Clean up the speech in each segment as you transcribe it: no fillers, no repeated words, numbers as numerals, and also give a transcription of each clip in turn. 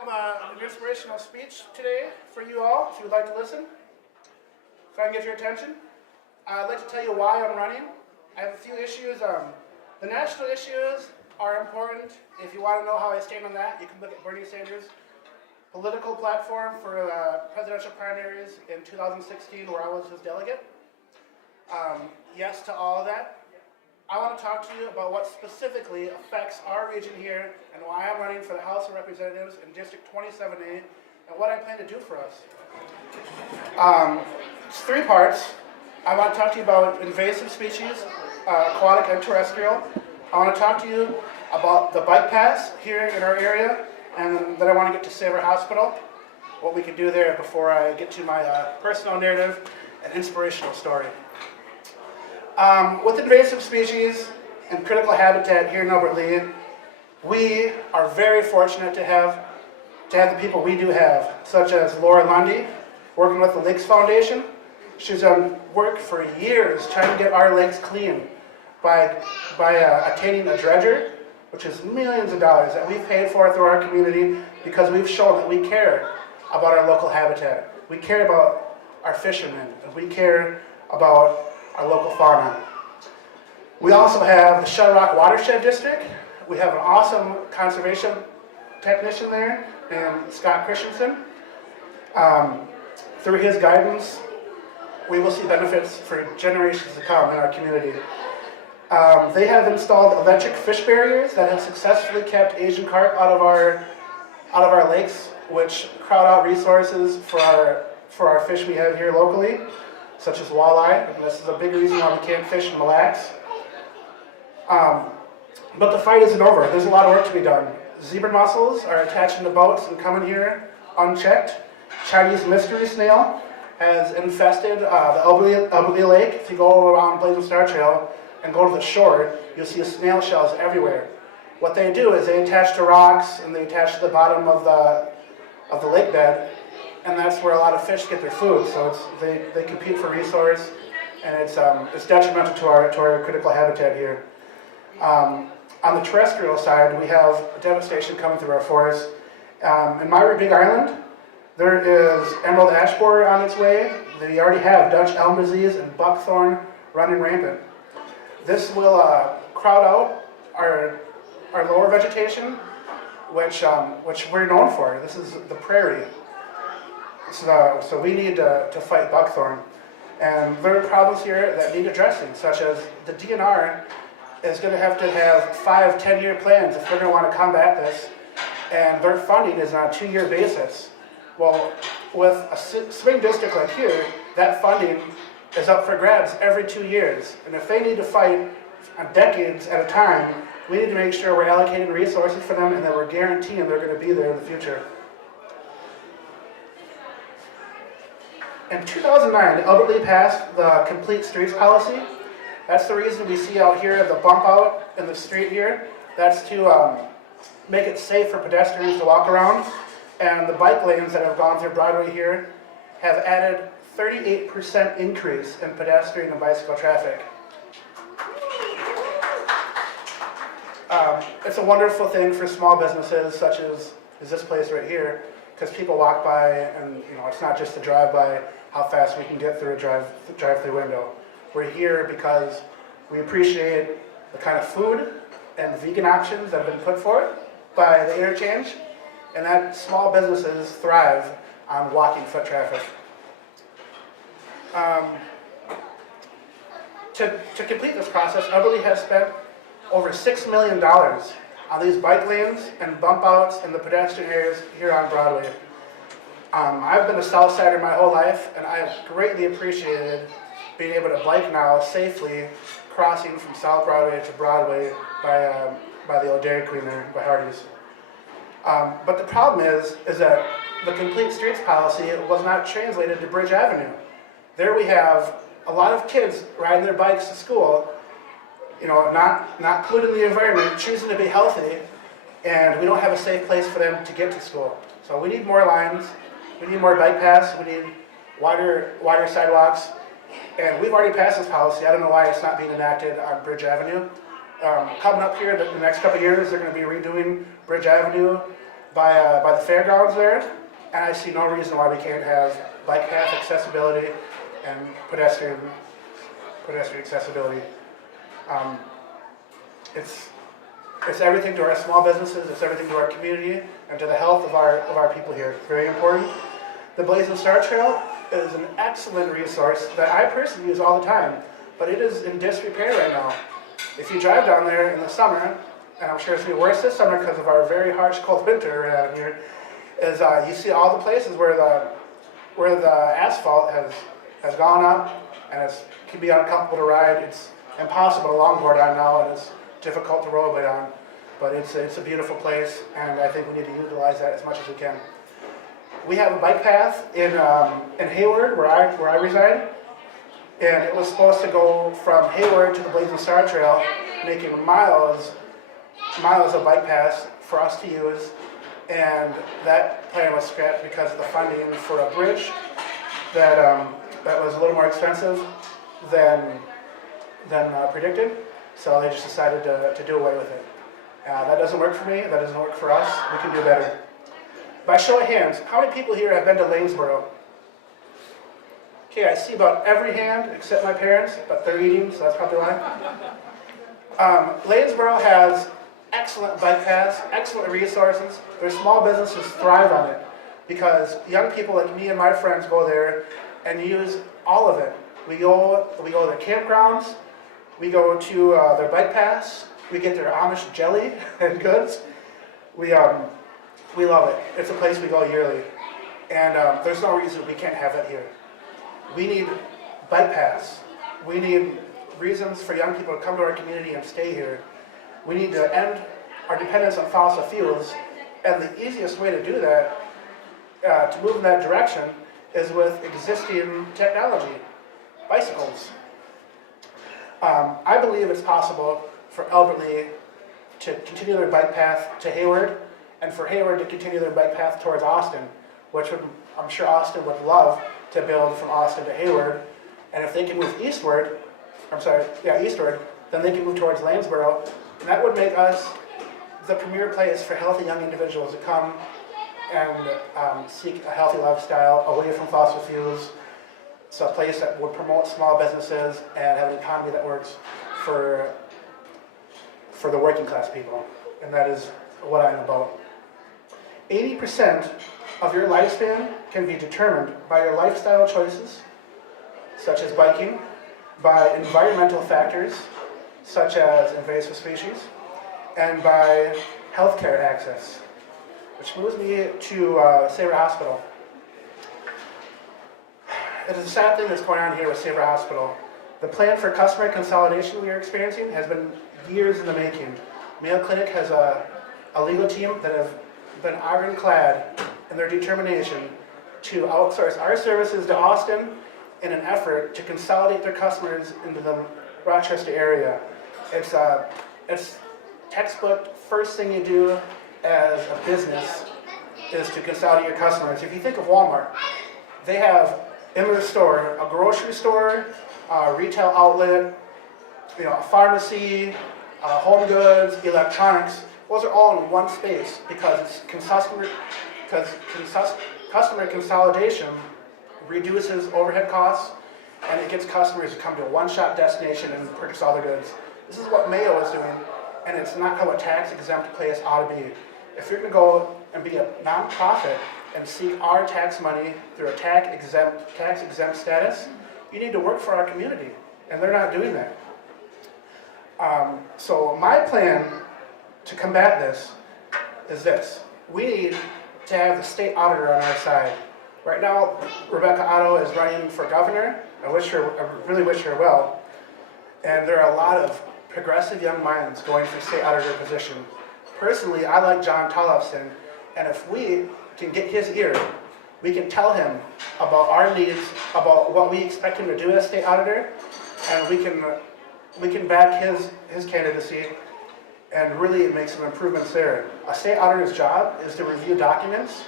An inspirational speech today for you all, if you'd like to listen. If I can get your attention. I'd like to tell you why I'm running. I have a few issues. The national issues are important. If you want to know how I stand on that, you can look at Bernie Sanders' political platform for the presidential primaries in 2016, where I was his delegate. Yes to all of that. I want to talk to you about what specifically affects our region here and why I'm running for the House of Representatives in District 27A and what I plan to do for us. It's three parts. I want to talk to you about invasive species, aquatic and terrestrial. I want to talk to you about the bike paths here in our area, and then I want to get to Sabre Hospital, what we can do there before I get to my personal narrative and inspirational story. With invasive species and critical habitat here in Albert Lea, we are very fortunate to have the people we do have, such as Laura Lundy, working with the Lakes Foundation. She's done work for years trying to get our lakes clean by attaining a dredger, which is millions of dollars that we've paid for through our community because we've shown that we care about our local habitat. We care about our fishermen, and we care about our local fauna. We also have the Shell Rock Watershed District. We have an awesome conservation technician there named Scott Christensen. Through his guidance, we will see benefits for generations to come in our community. They have installed electric fish barriers that have successfully kept Asian carp out of our lakes, which crowd out resources for our fish we have here locally, such as walleye, and this is a big reason why we can't fish in Mille Lacs. But the fight isn't over. There's a lot of work to be done. Zebra mussels are attached into boats and coming here unchecked. Chinese mystery snail has infested the Albany Lake. If you go around Blazing Star Trail and go to the shore, you'll see snail shells everywhere. What they do is they attach to rocks and they attach to the bottom of the lake bed, and that's where a lot of fish get their food. So they compete for resource, and it's detrimental to our critical habitat here. On the terrestrial side, we have devastation coming through our forests. In Myra Big Island, there is emerald ash borer on its way. They already have Dutch elm disease and buckthorn running rampant. This will crowd out our lower vegetation, which we're known for. This is the prairie. So we need to fight buckthorn. And there are problems here that need addressing, such as the DNR is going to have 5-10-year plans if they're going to want to combat this, and their funding is on a 2-year basis. Well, with a swing district like here, that funding is up for grabs every 2 years, and if they need to fight on decades at a time, we need to make sure we're allocating resources for them and that we're guaranteeing they're going to be there in the future. In 2009, Albert Lea passed the Complete Streets policy. That's the reason we see out here the bump out in the street here. That's to make it safe for pedestrians to walk around. And the bike lanes that have gone through Broadway here have added 38% increase in pedestrian and bicycle traffic. It's a wonderful thing for small businesses such as this place right here, because people walk by and it's not just a drive-by how fast we can get through a drive-through window. We're here because we appreciate the kind of food and the vegan options that have been put forth by the interchange, and that small businesses thrive on walking foot traffic. To complete this process, Albany has spent over $6 million on these bike lanes and bump outs in the pedestrian areas here on Broadway. I've been a South Sider my whole life, and I've greatly appreciated being able to bike now safely crossing from South Broadway to Broadway by the old Dairy Queen there, by Hardee's. But the problem is that the Complete Streets policy was not translated to Bridge Avenue. There we have a lot of kids riding their bikes to school, not polluting the environment, choosing to be healthy, and we don't have a safe place for them to get to school. So we need more lines, we need more bike paths, we need wider sidewalks, and we've already passed this policy. I don't know why it's not being enacted on Bridge Avenue. Coming up here, the next couple of years, they're going to be redoing Bridge Avenue by the fairgrounds there, and I see no reason why we can't have bike path accessibility and pedestrian accessibility. It's everything to our small businesses, it's everything to our community, and to the health of our people here. It's very important. The Blazing Star Trail is an excellent resource that I personally use all the time, but it is in disrepair right now. If you drive down there in the summer, and I'm sure it's going to be worse this summer because of our very harsh cold winter around here, is you see all the places where the asphalt has gone up, and it can be uncomfortable to ride. It's impossible to longboard on now, and it's difficult to rollerblade on. But it's a beautiful place, and I think we need to utilize that as much as we can. We have a bike path in Hayward, where I reside, and it was supposed to go from Hayward to the Blazing Star Trail, making miles of bike paths for us to use, and that plan was scrapped because of the funding for a bridge that was a little more expensive than predicted, so they just decided to do away with it. That doesn't work for me, that doesn't work for us, we can do better. By show of hands, how many people here have been to Lanesboro? Okay, I see about every hand except my parents, but they're eating, so that's probably why. Lanesboro has excellent bike paths, excellent resources. Their small businesses thrive on it because young people like me and my friends go there and use all of it. We go to their campgrounds, we go to their bike paths, we get their Amish jelly and goods. We love it. It's a place we go yearly, and there's no reason we can't have it here. We need bike paths. We need reasons for young people to come to our community and stay here. We need to end our dependence on fossil fuels, and the easiest way to do that, to move in that direction, is with existing technology, bicycles. I believe it's possible for Elberly to continue their bike path to Hayward, and for Hayward to continue their bike path towards Austin, which I'm sure Austin would love to build from Austin to Hayward. And if they can move eastward, then they can move towards Lanesboro, and that would make us the premier place for healthy young individuals to come and seek a healthy lifestyle away from fossil fuels. It's a place that would promote small businesses and have an economy that works for the working class people, and that is what I'm about. 80% of your lifespan can be determined by your lifestyle choices, such as biking, by environmental factors, such as invasive species, and by healthcare access, which moves me to Sabre Hospital. It is a sad thing that's going on here with Sabre Hospital. The plan for customer consolidation we are experiencing has been years in the making. Mayo Clinic has a legal team that have been ironclad in their determination to outsource our services to Austin in an effort to consolidate their customers into the Rochester area. It's textbook. First thing you do as a business is to consolidate your customers. If you think of Walmart, they have in their store a grocery store, a retail outlet, a pharmacy, home goods, electronics. Those are all in one space because customer consolidation reduces overhead costs, and it gets customers to come to a one-shop destination and purchase all their goods. This is what Mayo is doing, and it's not how a tax-exempt place ought to be. If you're going to go and be a nonprofit and seek our tax money through a tax-exempt status, you need to work for our community, and they're not doing that. So my plan to combat this is this. We need to have the state auditor on our side. Right now, Rebecca Otto is running for governor. I really wish her well. And there are a lot of progressive young minds going for state auditor position. Personally, I like John Tollefson, and if we can get his ear, we can tell him about our needs, about what we expect him to do as state auditor, and we can back his candidacy and really make some improvements there. A state auditor's job is to review documents,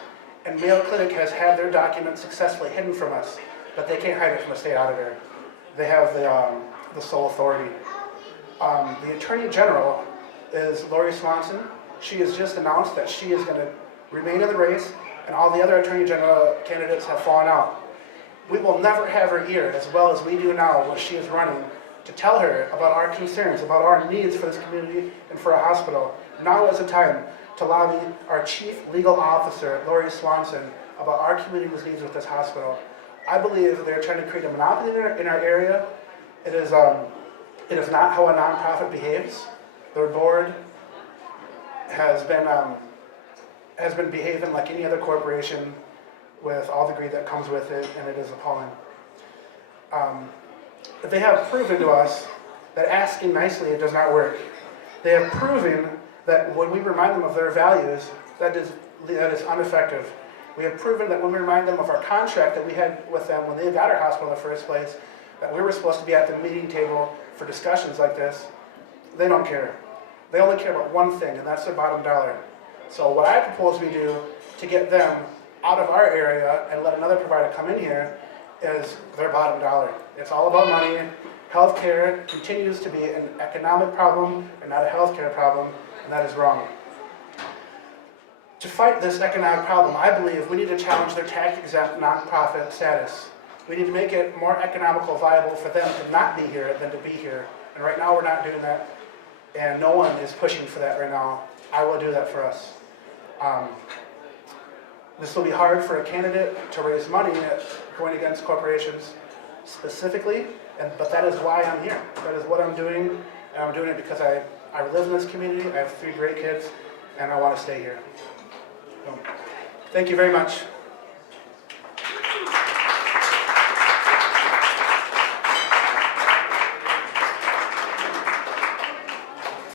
and Mayo Clinic has had their documents successfully hidden from us, but they can't hide it from a state auditor. They have the sole authority. The Attorney General is Lori Swanson. She has just announced that she is going to remain in the race, and all the other Attorney General candidates have fallen out. We will never have her ear as well as we do now when she is running to tell her about our concerns, about our needs for this community and for a hospital. Now is the time to lobby our Chief Legal Officer, Lori Swanson, about our community's needs with this hospital. I believe they're trying to create a monopoly in our area. It is not how a nonprofit behaves. Their board has been behaving like any other corporation with all the greed that comes with it, and it is appalling. They have proven to us that asking nicely does not work. They have proven that when we remind them of their values, that is ineffective. We have proven that when we remind them of our contract that we had with them when they got our hospital in the first place, that we were supposed to be at the meeting table for discussions like this, they don't care. They only care about one thing, and that's their bottom dollar. So what I propose we do to get them out of our area and let another provider come in here is their bottom dollar. It's all about money. Healthcare continues to be an economic problem and not a healthcare problem, and that is wrong. To fight this economic problem, I believe we need to challenge their tax-exempt nonprofit status. We need to make it more economical viable for them to not be here than to be here. And right now we're not doing that, and no one is pushing for that right now. I will do that for us. This will be hard for a candidate to raise money going against corporations specifically, but that is why I'm here. That is what I'm doing, and I'm doing it because I live in this community, I have 3 great kids, and I want to stay here. So, thank you very much.